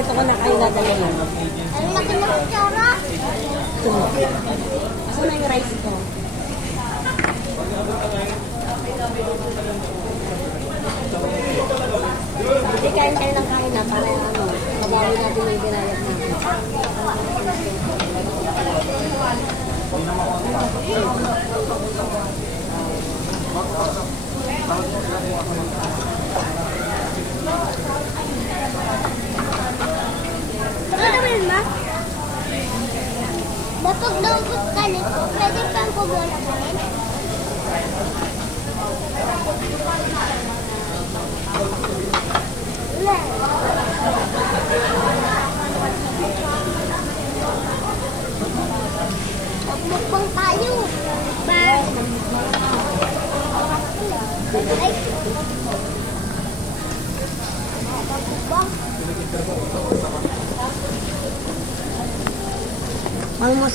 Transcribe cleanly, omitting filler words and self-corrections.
ganito ko na kayo nadalayan. Ang laki ng kutsara. Ito. Asa na yung rice ko? Hindi, kain kayo ng kain na para ano, mabawi natin yung binayad natin. Ano naman, ma? Bapag daw ko kanin, pwede pang kubola kanin? Wala. Magmukbang tayo. Ba? Ay. Magmukbang. Ang mas